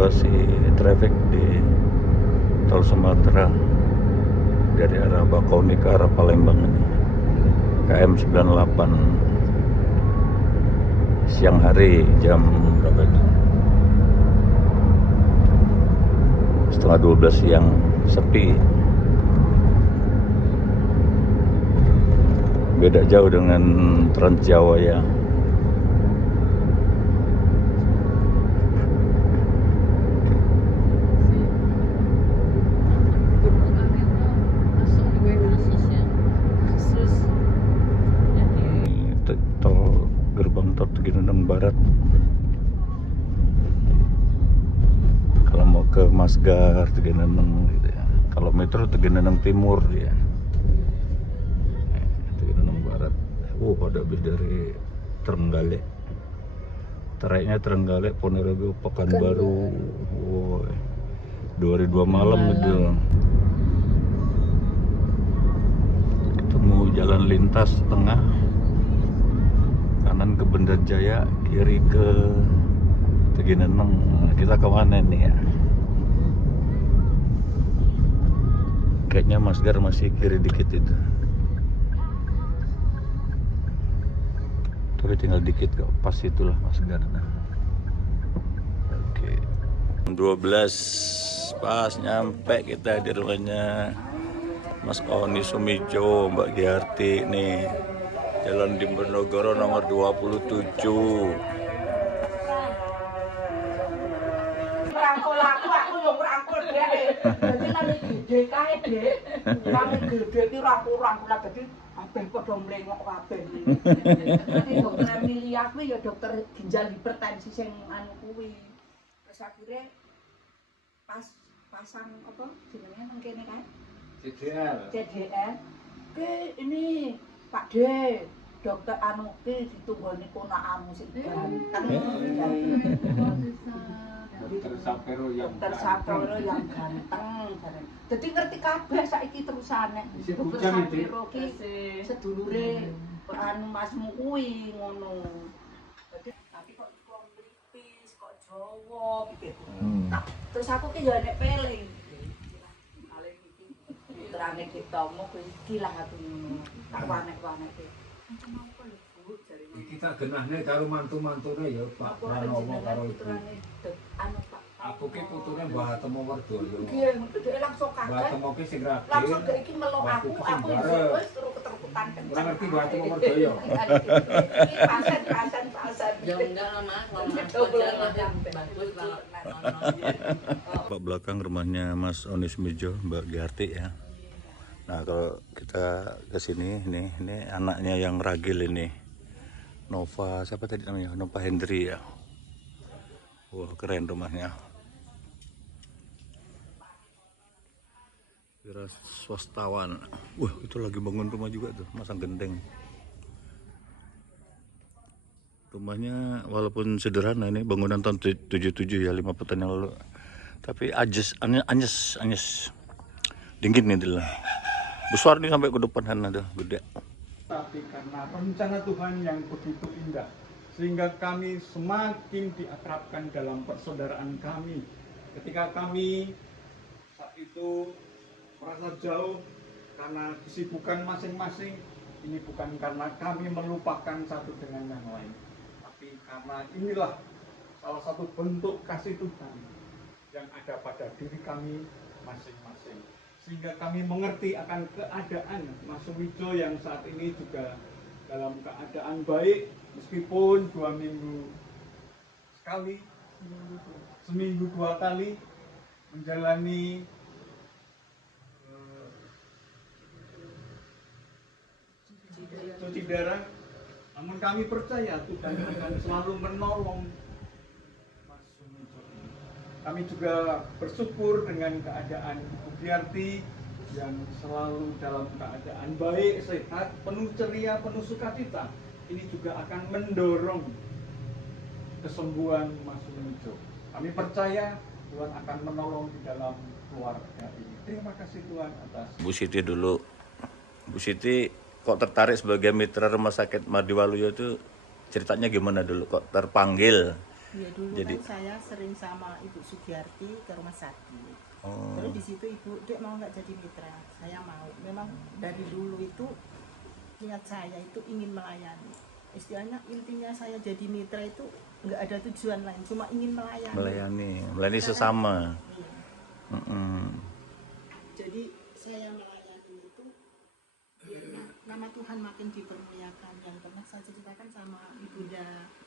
antisipasi traffic di tol Sumatera dari arah Bakauheni ke arah Palembang ini. KM 98 siang hari jam berapa itu? Setengah 12 siang, sepi. Beda jauh dengan Trans Jawa ya. Tol gerbang tol Tegeneneng Barat. Kalau mau ke Masgar Tegeneneng gitu ya. Kalau metro Tegeneneng Timur ya. Tegeneneng Barat. Pada habis dari Trenggalek. Traiknya Trenggalek, Ponorogo, Pekanbaru. 2 hari 2 malam itu. Ketemu jalan lintas tengah. Kanan ke Banda Jaya, kiri ke Tegeneneng. Kita ke mana nih ya? Kayaknya Masgar masih kiri dikit itu. Tapi tinggal dikit kok, pas itulah Masgar. Oke. 12 pas nyampe kita di rumahnya Mas Oni Sumijo, Mbak Giarti nih. Jalan Diponegoro nomor 27. Merangkul aku yang merangkul dia. Jadi nanti gede kae, Dek. Kami gede ki rangkul-rangkul dadi kabeh padha mlengok kabeh. Nanti dokter Emilia kuwi ya dokter ginjal hipertensi sing anu kuwi. Terus akhirnya pasang apa jenenge nang kene kan? CDL. Ke ini Pak D, dokter anu ki ditunggoni ponakamu sing ganteng. Dokter Sapero yang ganteng. Dadi ngerti kabeh saiki terusane. Dokter Sapero ki sedulure anu masmu kuwi ngono. Tapi kok tipis, kok Jawa gitu. Terus aku ki yo nek peling. Putrane ditomo kuwi iki lah aku tak wanek-waneke. Kenapa lho Bu jarine? Kita genahne karo mantu-mantune ya Pak Pranowo karo Ibu. Anu Pak. Aku ki putune Mbah Temo Werdoyo. Nggih, dhek langsung Mbah kaget. Temo ki sing ragil. Langsung dhek iki melok aku wis suruh keterputan kenceng. Ora ngerti Mbah Temo Werdoyo. Pasen. Ya enggak lah Mas, bagus banget. Pak belakang rumahnya Mas Oni Sumijo, Mbak Giarti ya. Nah kalau kita ke sini ini anaknya yang ragil ini, Nova siapa tadi namanya, Nova Hendri ya. Wah keren rumahnya. Wira swastawan. Wah itu lagi bangun rumah juga tuh, masang genteng. Rumahnya walaupun sederhana, ini bangunan tahun 77 ya, 5 tahun yang lalu. Tapi anyes dingin nih dulu. Besar nih sampai ke depan sana tuh, gede. Tapi karena rencana Tuhan yang begitu indah, sehingga kami semakin diakrabkan dalam persaudaraan kami. Ketika kami saat itu merasa jauh karena kesibukan masing-masing, ini bukan karena kami melupakan satu dengan yang lain, tapi karena inilah salah satu bentuk kasih Tuhan yang ada pada diri kami masing-masing. Sehingga kami mengerti akan keadaan Mas Sumijo yang saat ini juga dalam keadaan baik, meskipun 2 minggu sekali, seminggu 2 kali menjalani cuci darah. Namun kami percaya Tuhan akan selalu menolong Mas Sumijo. Kami juga bersyukur dengan keadaan Ibu Giarti yang selalu dalam keadaan baik, sehat, penuh ceria, penuh sukacita. Ini juga akan mendorong kesembuhan Mas Sumijo. Kami percaya Tuhan akan menolong di dalam keluarga ini. Terima kasih Tuhan atas. Bu Siti dulu. Bu Siti kok tertarik sebagai mitra rumah sakit Mardiwaluyo itu ceritanya gimana dulu kok terpanggil Ya dulu Jadi- kan saya sering sama Ibu Sugiarti ke rumah sakit. Oh. Terus di situ Ibu, Dek mau nggak jadi mitra? Saya mau. Memang dari dulu itu niat saya itu ingin melayani. Istilahnya intinya saya jadi mitra itu nggak ada tujuan lain, cuma ingin melayani. Melayani sesama. Iya. Mm-mm. Jadi saya melayani itu biar nama Tuhan makin dipermuliakan. Yang pernah saya ceritakan sama Ibunda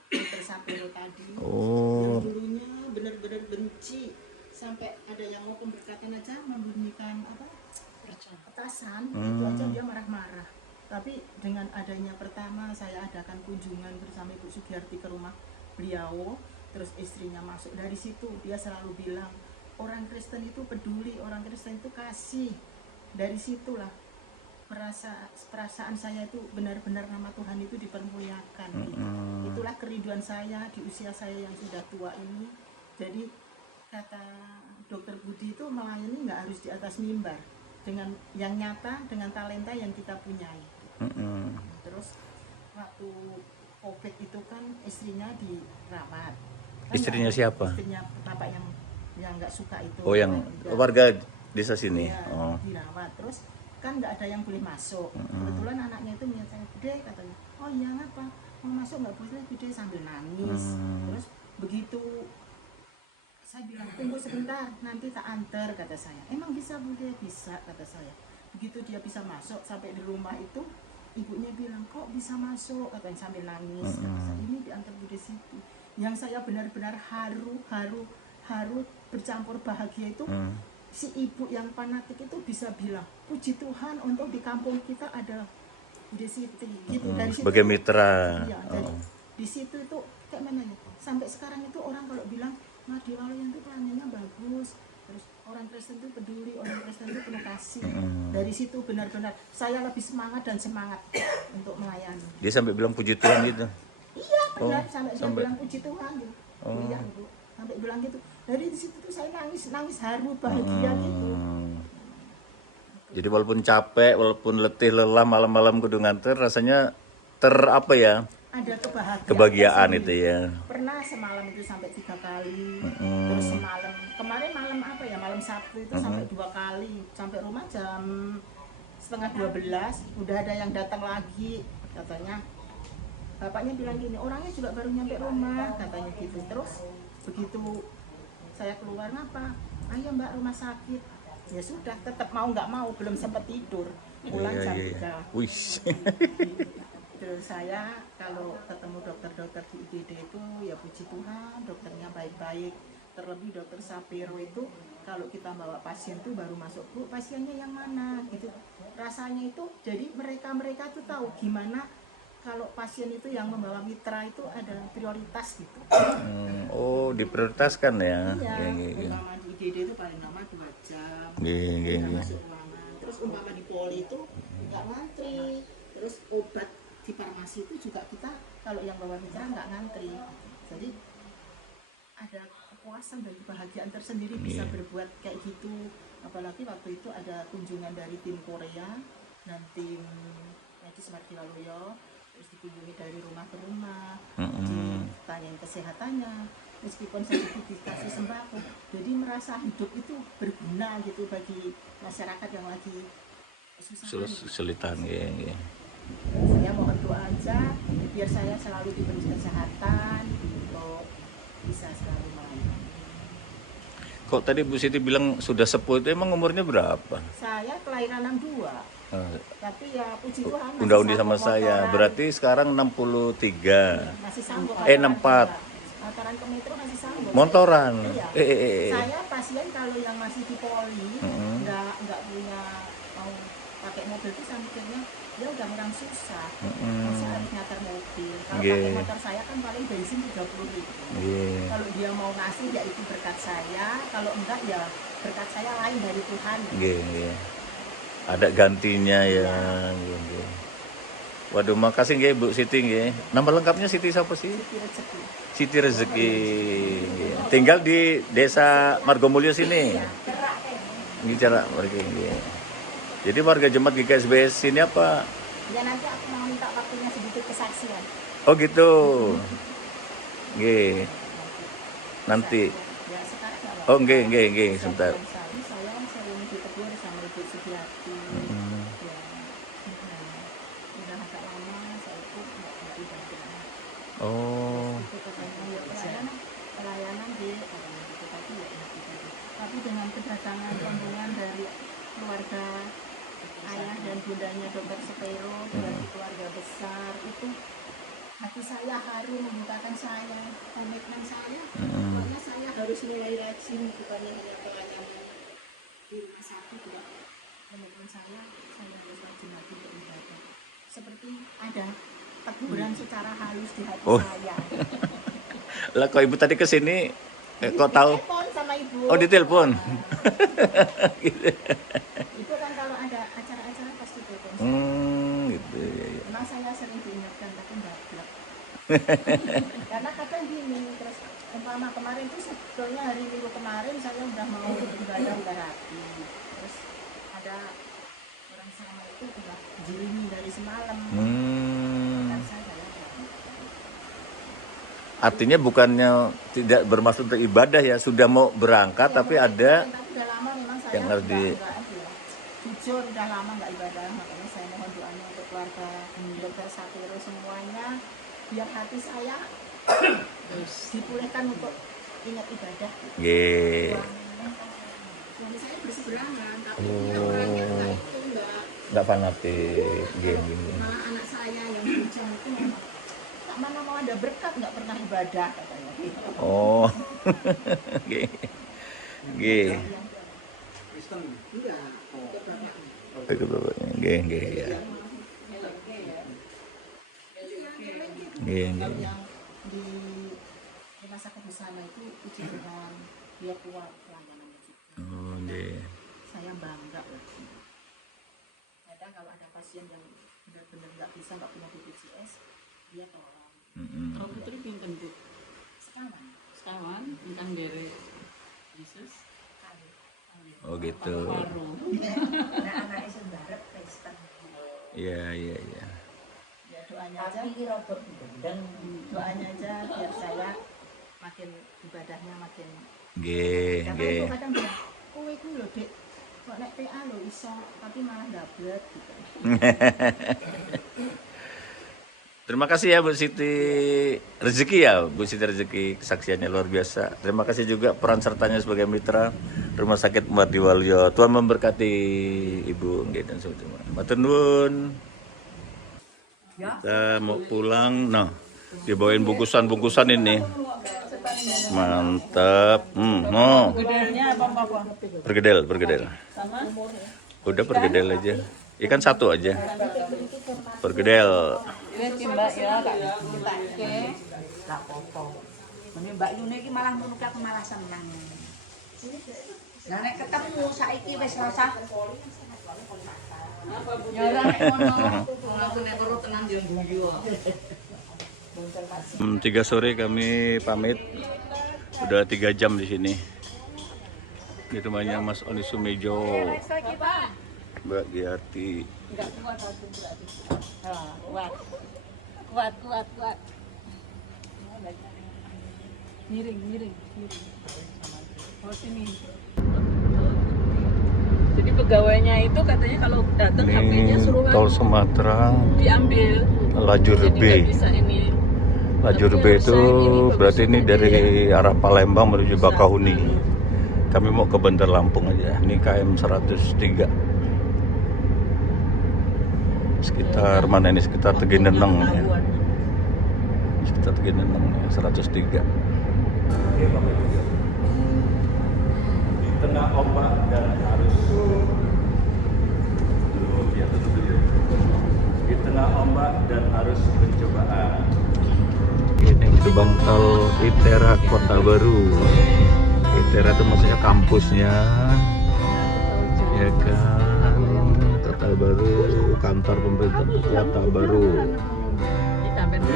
Dr. Sapero tadi, Oh. yang dulunya benar-benar benci, sampai ada yang mau pemberkatan aja membunyikan apa petasan, itu aja dia marah-marah. Tapi dengan adanya pertama saya adakan kunjungan bersama Ibu Sugiarti ke rumah beliau, terus istrinya masuk, dari situ dia selalu bilang orang Kristen itu peduli, orang Kristen itu kasih. Dari situlah perasaan saya itu benar-benar nama Tuhan itu dipermuliakan. Itulah kerinduan saya di usia saya yang sudah tua ini. Jadi kata Dokter Budi itu melayani nggak harus di atas mimbar, dengan yang nyata, dengan talenta yang kita punyai. Terus waktu COVID itu kan istrinya dirawat. Kan Istrinya nggak- siapa? Istrinya bapak yang nggak suka itu. Oh, yang Juga. warga desa sini. Iya, Oh. dirawat. Terus kan nggak ada yang boleh masuk. Kebetulan anaknya itu minta saya, Bude, katanya, oh iya ngapa? Mau masuk nggak boleh, Bude, sambil nangis. Terus begitu saya bilang, tunggu sebentar, nanti tak antar, kata saya. Emang bisa, Bude? Bisa, kata saya. Begitu dia bisa masuk, sampai di rumah itu, ibunya bilang, kok bisa masuk? Katanya sambil nangis. Kata saya, ini diantar Bude Siti. Yang saya benar-benar haru bercampur bahagia itu, si ibu yang fanatik itu bisa bilang, puji Tuhan untuk di kampung kita ada Bude Siti. Gitu. Dari situ, Sebagai mitra. iya, jadi di situ itu kayak mana ya? Sampai sekarang itu orang kalau bilang, nah di Waluyan itu pelayanannya bagus, terus orang Kristen itu peduli, orang Kristen itu penuh kasih. Dari situ benar-benar saya lebih semangat dan semangat untuk melayani. Dia sampai bilang puji Tuhan gitu. Iya benar, Oh, sampai dia sampai- bilang puji Tuhan gitu. Iya Bu, sampai bilang gitu. Dari di situ tuh saya nangis haru bahagia gitu. Jadi walaupun capek, walaupun letih lelah malam-malam kudu nganter, rasanya apa ya? Ada Kebahagiaan tersendiri. itu ya. Pernah semalam itu sampai 3 kali, terus semalam kemarin malam apa ya, malam Sabtu itu sampai 2 kali, sampai rumah jam setengah 12 udah ada yang datang lagi, katanya bapaknya bilang gini, orangnya juga baru nyampe rumah, katanya gitu. Terus begitu saya keluar, ngapa? Ayo Mbak, rumah sakit. Ya sudah, tetap mau nggak mau, belum sempat tidur, pulang jam 3. Wih. Terus saya kalau ketemu dokter-dokter di IGD itu ya puji Tuhan, dokternya baik-baik. Terlebih dokter Sapero itu kalau kita bawa pasien tuh baru masuk, Bu, pasiennya yang mana gitu. Rasanya itu jadi mereka tuh tahu gimana kalau pasien itu yang membawa mitra itu ada prioritas gitu. Oh, diprioritaskan ya. Iya, Iya. umpama di IGD itu paling lama 2 jam. Iya. Kita masuk ruangan. Terus umpama di poli itu nggak ngantri. Terus obat di farmasi itu juga kita kalau yang bawa mitra nggak ngantri. Jadi ada kepuasan dan kebahagiaan tersendiri bisa berbuat kayak gitu. Apalagi waktu itu ada kunjungan dari tim Korea dan tim medis Mardi Waluyo, terus dikunjungi dari rumah ke rumah, ditanyain kesehatannya, meskipun sedikit dikasih sembako, jadi merasa hidup itu berguna gitu bagi masyarakat yang lagi susah. Kesulitan ya. Saya mohon doa aja biar saya selalu diberi kesehatan untuk bisa selalu melayani. Kok tadi Bu Siti bilang sudah sepuh, itu emang umurnya berapa? Saya kelahiran 62, tapi ya puji Tuhan masih Undi-undi sama sanggup saya. motoran. Berarti sekarang 63. Masih sanggup. 64. Motoran ke metro masih sanggup. Motoran. Iya. Saya pasien kalau yang masih di poli nggak punya mau pakai mobil itu saya mikirnya dia udah kurang susah. Masa harus ngantar mobil. Kalau pakai motor saya kan paling bensin 30.000. Kalau dia mau ngasih ya itu berkat saya, kalau enggak ya berkat saya lain dari Tuhan. Ada gantinya ya. Waduh, makasih nggih Bu Siti nggih. Nama lengkapnya Siti siapa sih? Siti rezeki. Siti Rezeki. Tinggal di Desa Margomulyo sini. Ini cara mereka ini. Jadi warga jemaat GKSBS sini apa? Ya nanti aku mau minta waktunya sedikit kesaksian. Oh gitu. Nggih. nanti. Ya sekarang nggak apa-apa. Oh, nggih, sebentar. Saya sering ditegur sama Ibu Sugiati. Ya, udah agak lama saya itu nggak ibadah. Oh, Itu katanya ya pelayanan di katanya gitu, tapi ya nggak ibadah. Tapi dengan kedatangan rombongan dari keluarga ayah dan bundanya Dr. Sepero dengan keluarga besar itu hati saya haru membukakan saya, komitmen saya, karena saya harus mulai rajin, bukannya hanya pelayanan di rumah sakit, tidak. Komitmen saya harus rajin lagi beribadah. Seperti ada teguran secara halus di hati saya. lah kok ibu tadi kesini, kok tahu? Telepon sama ibu. Oh, ditelepon. Itu kan kalau ada acara-acara pasti telepon. Gitu ya. Memang saya sering diingatkan tapi enggak. Karena kadang gini, terus umpama kemarin itu sebetulnya hari Minggu kemarin saya udah mau ibadah udah rapi, terus ada orang sama itu udah jilimi dari semalam. Dan saya Artinya bukannya tidak bermaksud untuk ibadah ya, sudah mau berangkat ya, tapi ada tapi udah lama memang saya yang harus di- jujur udah lama nggak ibadah, makanya saya mohon doanya untuk keluarga Dr. Sapiro semuanya biar hati saya dipulihkan untuk ingat ibadah. Nggih. Suami saya berseberangan, tapi dia orangnya Enggak fanatik. Nggih. malah anak saya yang bujang itu memang tak mana mau ada berkat nggak pernah ibadah katanya. Oh. Nggih. Nggih. Kristen. Enggak. Itu bapaknya. Nggih ya. Nggih. Kalau yang di rumah sakit di sana itu puji Tuhan dia kuat pelayanannya juga. Oh, nggih. Saya bangga lah. Kadang kalau ada pasien yang benar-benar nggak bisa, nggak punya BPJS, dia tolong. Kalau Putri pinten Bu? Sekawan. Sekawan, ingkang dari Yesus. Oh, gitu. Nah, anaknya sembarang Kristen. Iya. Ya doanya aja, Tapi rodok gendeng. doanya aja biar saya makin ibadahnya makin. Nggih. Karena itu kadang bilang, kowe iku lho Dek, kok nek PA lho iso, tapi malah ndablet gitu. Terima kasih ya Bu Siti Rezeki ya, Bu Siti Rezeki, kesaksiannya luar biasa. Terima kasih juga peran sertanya sebagai mitra Rumah Sakit Mardi Waluyo. Tuhan memberkati Ibu nggih dan semua. Matur nuwun. Kita mau pulang, nah dibawain bungkusan-bungkusan ini. Mantap. No. Gedelnya apa Pak? Pergedel. Udah pergedel aja. Ikan satu aja. Pergedel. Ini Mbak ya, Kak. Kita ke. Lah apa. Mene Mbak Yune iki malah ngono aku malah seneng. Lah nek ketemu saiki wis rasa Ya ora nek ngono. Wong aku nek karo tenang yo guyu. 3 sore kami pamit. Udah 3 jam di sini. Di rumahnya Mas Oni Sumejo. Mbak Giarti. Enggak kuat aku berarti. Kuat. Miring. Oh sini. Jadi pegawainya itu katanya kalau datang HP-nya Ini suruh tol Sumatera diambil. lajur Jadi B. nggak bisa ini. Lajur B itu berarti ini dari arah Palembang menuju Bakahuni. Kami mau ke Bandar Lampung aja. Ini KM 103. Sekitar mana ini? Sekitar Tegineneng ya. Sekitar Tegineneng ya, 103. Di tengah ombak dan arus. Di tengah ombak dan arus pencobaan. Ini gerbang tol ITERA Kota Baru. ITERA itu maksudnya kampusnya, ya kan? Kota Baru, kantor pemerintah Kota Baru. Ditambahin.